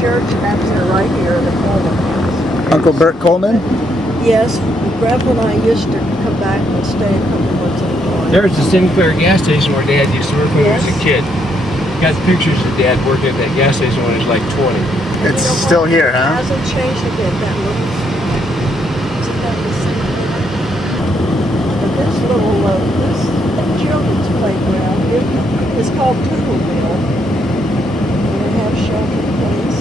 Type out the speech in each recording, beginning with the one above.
church, and that's it right here, the Coleman house. Uncle Bert Coleman? Yes, Grandpa and I used to come back and stay a couple months at a time. There's the Sinclair gas station where Dad used to work when he was a kid. Got pictures of Dad working at that gas station when he was like 20. It's still here, It huh? hasn't changed a bit, that little. It's about the same. But this little, this children's playground is called Toodleville. And they have shelter place.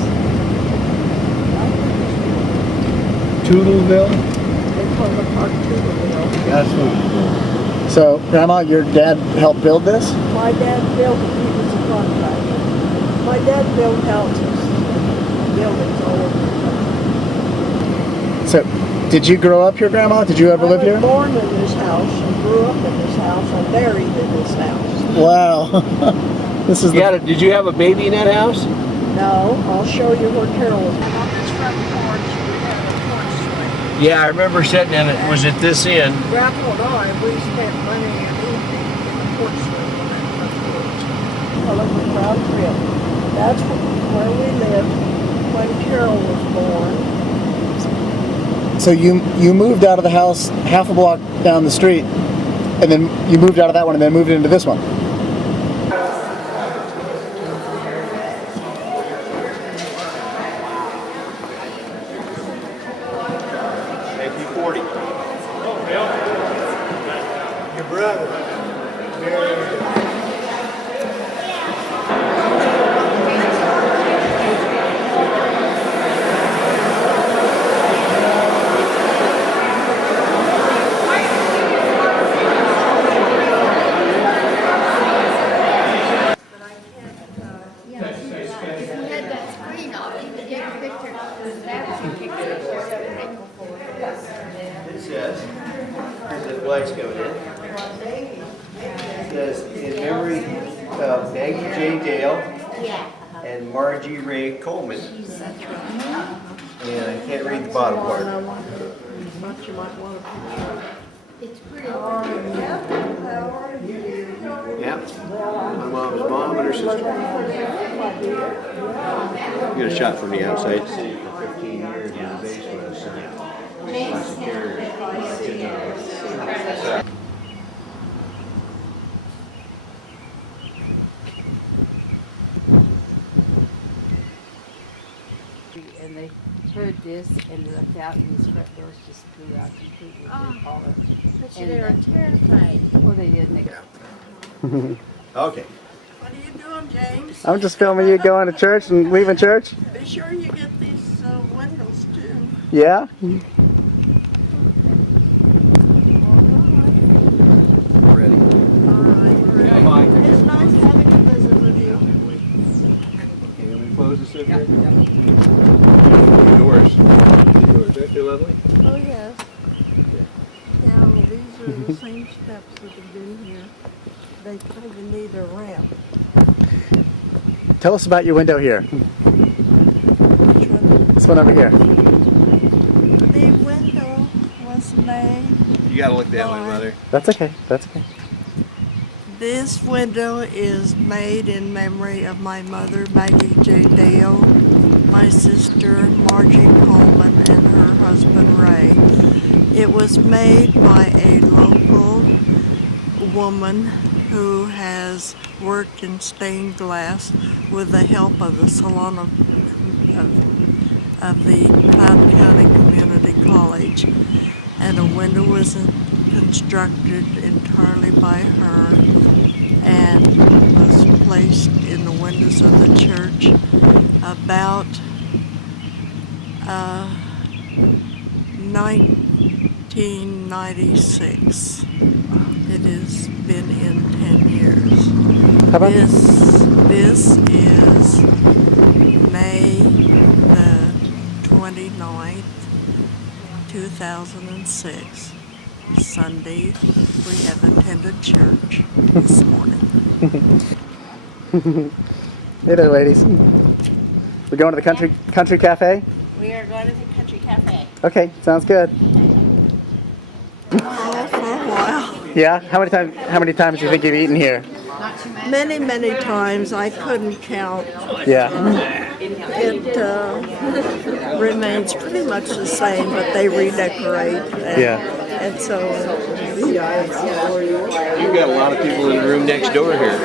Toodleville? They call the park Toodleville. That's what. So, Grandma, your dad helped build this? My dad built it, he was a contractor. My dad built houses, buildings all over the country. So, did you grow up here, Grandma? Did you ever live here? I was born in this house and grew up in this house and buried in this house. Wow. This is Did you have a baby in that house? No, I'll show you where Carol was. On this front porch, we had a porch swing. Yeah, I remember sitting in it. Was it this end? Grandpa and I, we spent money and evening in the porch swing on that front porch. Well, it was Round Trip. That's where we lived when Carol was born. So you moved out of the house half a block down the street, and then you moved out of that one and then moved into this one. Your brother. It says, the flags going in. It says, in memory of Maggie J. Dale and Margie Ray Coleman. And I can't read the bottom part. It's pretty. Yeah. My mom's mom and her sister. You got a shot from the outside. 15 years in the basement. And they heard this and looked out and these front doors just blew out completely. But And, they were terrified. Well, they did make it. Okay. What are you doing, James? I'm just filming you going to church and leaving church. Be sure you get these windows too. Yeah? Ready. All right, we're ready. Bye. It's nice having a visit with you. Okay, let me close this over here. Doors. Doors, aren't they lovely? Oh, yes. Yeah, well, these are the same steps that have been here. They kind of need a ramp. Tell us about your window here. Which one? This one over here. The window was made. You gotta look that way, Mother. That's okay. That's okay. This window is made in memory of my mother, Maggie J. Dale, my sister, Margie Coleman, and her husband, Ray. It was made by a local woman who has worked in stained glass with the help of the Salon of the Cloud County Community College. And a window was constructed entirely by her and was placed in the windows of the church about 1996. It has been in 10 years. How about This is May the 29th, 2006. Sunday, we have attended church this morning. Hey there, ladies. We're going to the country cafe? We are going to the country cafe. Okay, sounds good. Oh, for a while. Yeah? How many times do you think you've eaten here? Not too many. Many, many times. I couldn't count. Yeah. it remains pretty much the same, but they redecorate. And so, You've got a lot of people in the room next door here.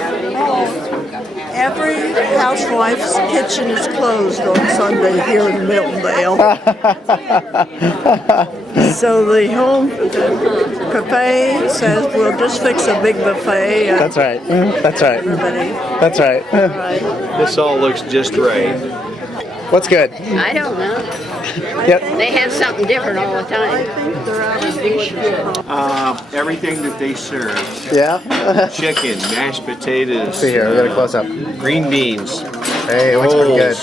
every housewife's kitchen is closed on Sunday here in Miltonvale. So the home cafe says we'll just fix a big buffet. That's right. That's right. Everybody. That's right. Right. This all looks just right. What's good? I don't know. Yep. They have something different all the I time. think they're out of dishes. Everything that they serve. Yeah. Chicken, mashed potatoes. See here, we got a close up. Green beans. Hey, it looks pretty good.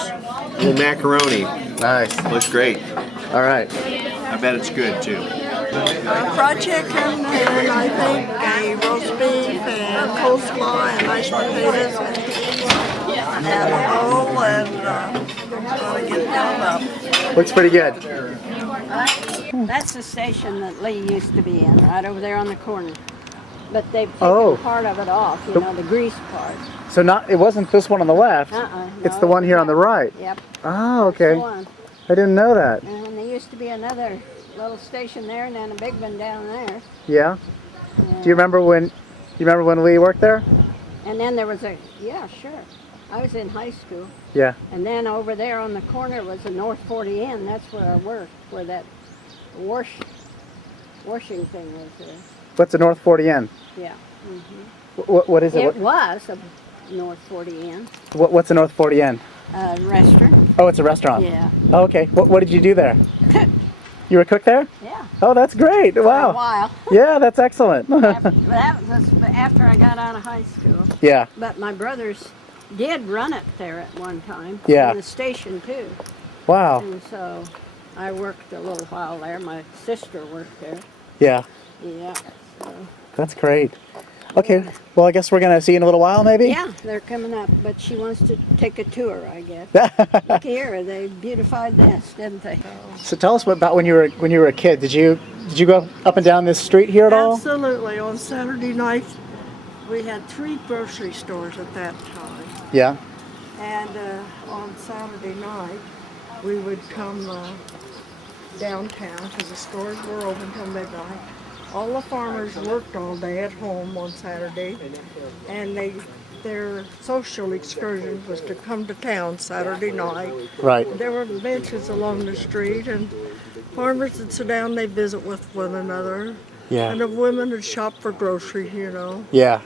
Little macaroni. Nice. Looks great. All right. I bet it's good too. Fried chicken, and I think a roast beef and coleslaw and mashed potatoes and a bowl and gonna get filled up. Looks pretty good. That's the station that Lee used to be in, right over there on the corner. But they've taken Oh. part of it off, you know, the grease part. So it wasn't this one on the left. It's No, the one here on the right. Yep. Oh, That's the okay. one. I didn't know that. And there used to be another little station there, and then a big one down there. Yeah. And, Do you remember when Lee worked there? And then there was yeah, sure. I was in high school. Yeah. And then over there on the corner was the North 40 Inn. That's where I worked, where that washing thing was there. What's the North 40 Inn? Yeah. What is it? It was a North 40 Inn, What's the North 40 Inn? restaurant. Oh, it's a restaurant. Yeah. Oh, okay. What did you do there? Cooked. You were a cook there? Yeah. Oh, that's great. For a Wow. while. Yeah, that's excellent. That was after I got out of high school. Yeah. But my brothers did run it there at one time. Yeah. And the station too. Wow. And so I worked a little while there. My sister worked there. Yeah. Yeah. So. That's great. Okay. Well, I guess we're going to see you in a little while, maybe? Yeah, they're coming up, but she wants to take a tour, I guess. Look here, they beautified this, didn't they? So tell us about when you were a kid. Did you go up and down this street here at all? Absolutely. On Saturday night, we had 3 grocery stores at that time. Yeah. And on Saturday night, we would come downtown because the stores were open till midnight. All the farmers worked all day at home on Saturday, and their social excursion was to come to town Saturday night. Right. There were benches along the street, and farmers would sit down, they'd visit with one another. Yeah. And the women would shop for groceries, you know. Yeah.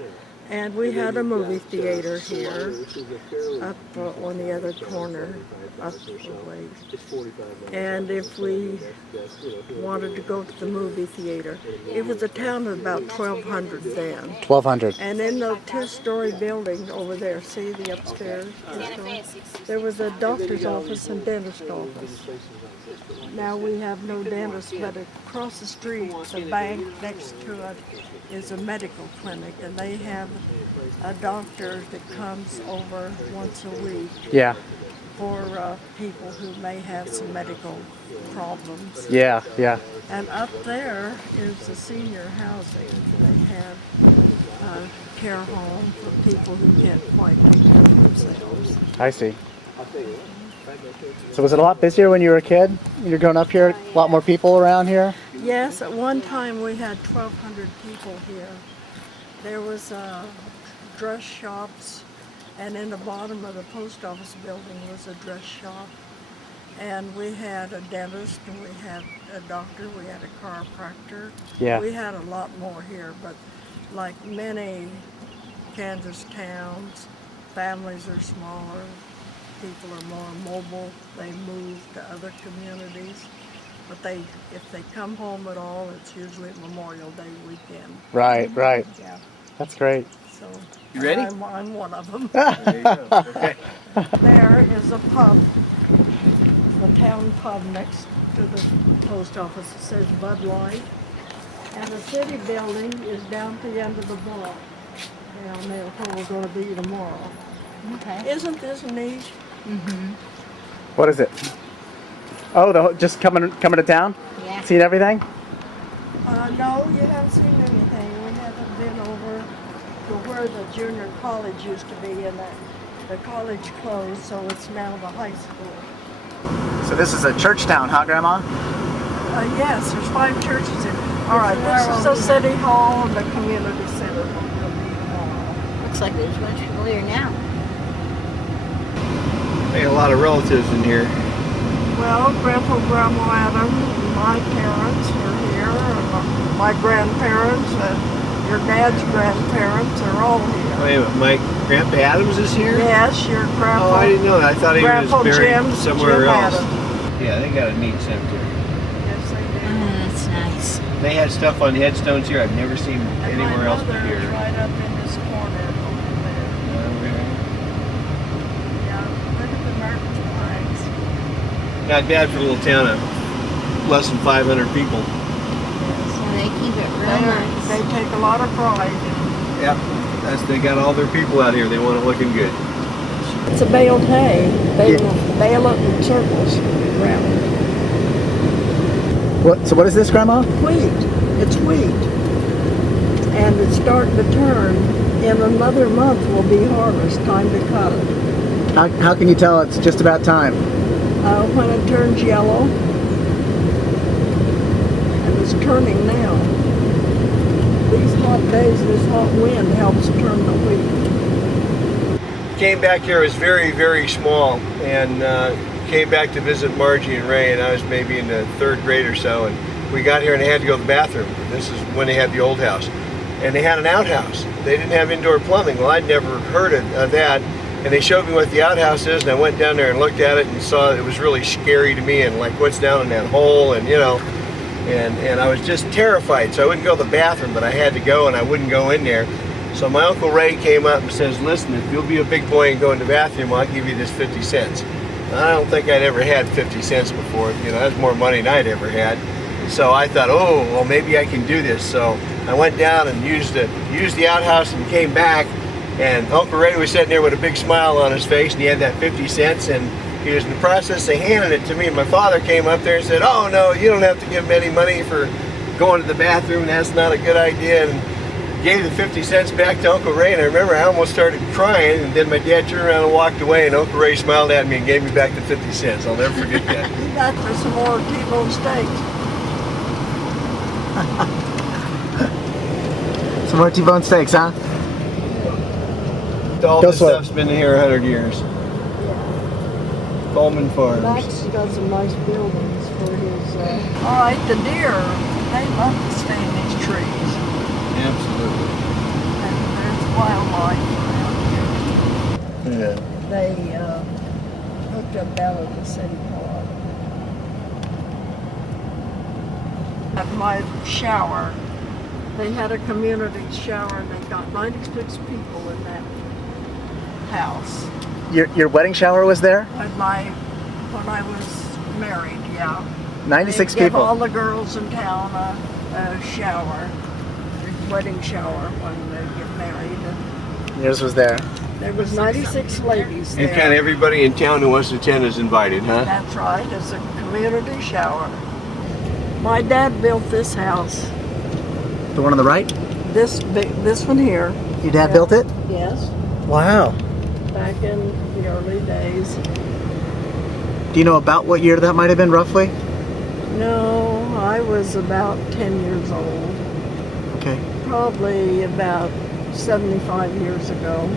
And we had a movie theater here, up on the other corner, up the way. And if we wanted to go to the movie theater, it was a town of about 1,200 then. 1,200. And in the 10-story building over there, see the upstairs? There was a doctor's office and dentist office. Now we have no dentist, but across the street, the bank next to it is a medical clinic, and they have a doctor that comes over once a week Yeah. for people who may have some medical problems. Yeah. Yeah. And up there is the senior housing. They have a care home for people who can't quite take care of themselves. I see. So was it a lot busier when you were a kid? When you were growing up here? A lot more people around here? Yes, at one time we had 1,200 people here. There was dress shops, and in the bottom of the post office building was a dress shop. And we had a dentist, and we had a doctor, we had a chiropractor. Yeah. We had a lot more here, but like many Kansas towns, families are smaller, people are more mobile, they move to other communities. But if they come home at all, it's usually Memorial Day weekend. Right. Right. Yeah. That's great. So You ready? I'm one of them. There you go. Okay. There is a pub, the town pub next to the post office. It says Bud Light. And the city building is down at the end of the block. Down there where we're going to be tomorrow. Okay. Isn't this neat? What is it? Oh, just coming to town? Yeah. Seen everything? No, you haven't seen anything. We haven't been over to where the junior college used to be in that The college closed, so it's now the high school. So this is a church town, huh, Grandma? Yes, there's 5 churches here. All right, this is the city hall and the community center. Looks like there's much familiar now. They got a lot of relatives in here. Well, Grandpa, Grandma Adams, my parents are here, and my grandparents, and your dad's grandparents are all here. Wait a minute, my Grandpa Adams is here? Yes, your grandpa. Oh, I didn't know that. I thought he Grandpa was buried Jim, somewhere Jim else. Adams. Yeah, they got a neat cemetery. Yes, they do. That's nice. They had stuff on headstones here I've never seen And anywhere else but my mother is here. right up in this corner over there. Yeah, look at the American flags. Not bad for a little town of less than 500 people. So they keep it real nice. They take a lot of pride in Yep. They got all their people out here. They want it looking good. it. It's a baled hay. They bale it in circles around it. So what is this, Grandma? Wheat. It's wheat. And it's starting to turn. In another month will be harvest, time to cut it. How can you tell it's just about time? When it turns yellow, and it's turning now. These hot days, this hot wind helps turn the wheat. Came back here, I was very, very small, and came back to visit Margie and Ray, and I was maybe in the 3rd grade or so, and we got here and I had to go to the bathroom. This is when they had the old house. And they had an outhouse. They didn't have indoor plumbing. Well, I'd never heard of that. And they showed me what the outhouse is, and I went down there and looked at it and saw it was really scary to me, and like what's down in that hole, and you know, and I was just terrified. So I wouldn't go to the bathroom, but I had to go, and I wouldn't go in there. So my Uncle Ray came up and says, listen, if you'll be a big boy and go in the bathroom, I'll give you this 50 cents. I don't think I'd ever had 50 cents before. You know, that's more money than I'd ever had. So I thought, oh, well, maybe I can do this. So I went down and used the outhouse and came back. And Uncle Ray was sitting there with a big smile on his face, and he had that 50 cents, and he was in the process of handing it to me. And my father came up there and said, oh, no, you don't have to give him any money for going to the bathroom. That's not a good idea. And gave the 50 cents back to Uncle Ray, and I remember I almost started crying, and then my dad turned around and walked away, and Uncle Ray smiled at me and gave me back the 50 cents. I'll never forget that. You got for some more T-bone steaks. Some more T-bone steaks, huh? All Go this slow. stuff's been here 100 years. Coleman Farms. Max got some nice buildings for his. All right, the deer, they love to stay in these trees. Absolutely. And there's wildlife around here. Yeah. They hooked up out of the city park. At my shower, they had a community shower, and they got 96 people in that house. Your wedding shower was there? When I was married, yeah. 96 They give people. all the girls in town a shower, a wedding shower when they get married. And Yours was there. there was 96 ladies there. And kind of everybody in town who wants to attend is invited, huh? That's right, it's a community shower. My dad built this house. The one on the right? This one here. Your dad Yeah. built it? Yes, Wow. back in the early days. Do you know about what year that might have been, roughly? No, I was about 10 years old. Okay. Probably about 75 years ago.